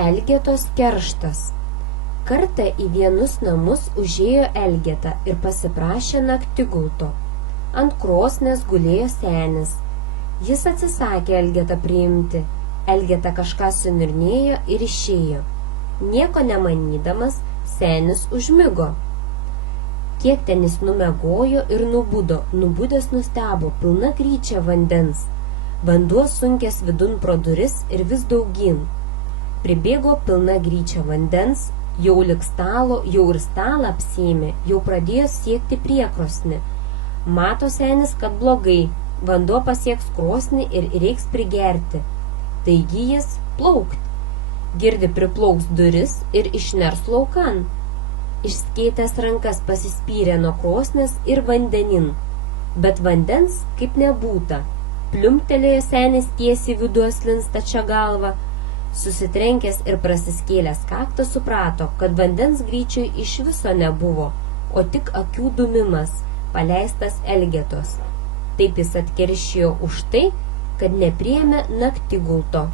Elgetos kerštas. Kartą į vienus namus užėjo Elgeta ir pasiprašė naktigulto. Ant krosnės gulėjo senis. Jis atsisakė Elgetą priimti. Elgeta kažką suniurnėjo ir išėjo. Nieko nemanydamas, senis užmigo. Kiek ten jis numegojo ir nubudo, nubudęs nustebo, pilna gryčia vandens. Vanduo sunkęs vidun pro duris ir vis daugyn. Pribėgo pilna gryčia vandens, jau lik stalo, jau ir stalą apsėmė, jau pradėjo siekti priekrosnį. Mato senis, kad blogai, vanduo pasieks krosnį ir reiks prigerti. Taigi jis plaukt. Girdi priplauks duris ir išners laukan. Išskėtęs rankas pasispyrė nuo krosnės ir vandenin. Bet vandens kaip nebūta. Pliumptelėjo senis tiesiai vidų aslins stačia galva. Susitrenkęs ir prasiskėlęs kaktą suprato, kad vandens gryčiui iš viso nebuvo, o tik akių dūmimas, paleistas Elgetos. Taip jis atkeršijo už tai, kad nepriėmė naktigulto.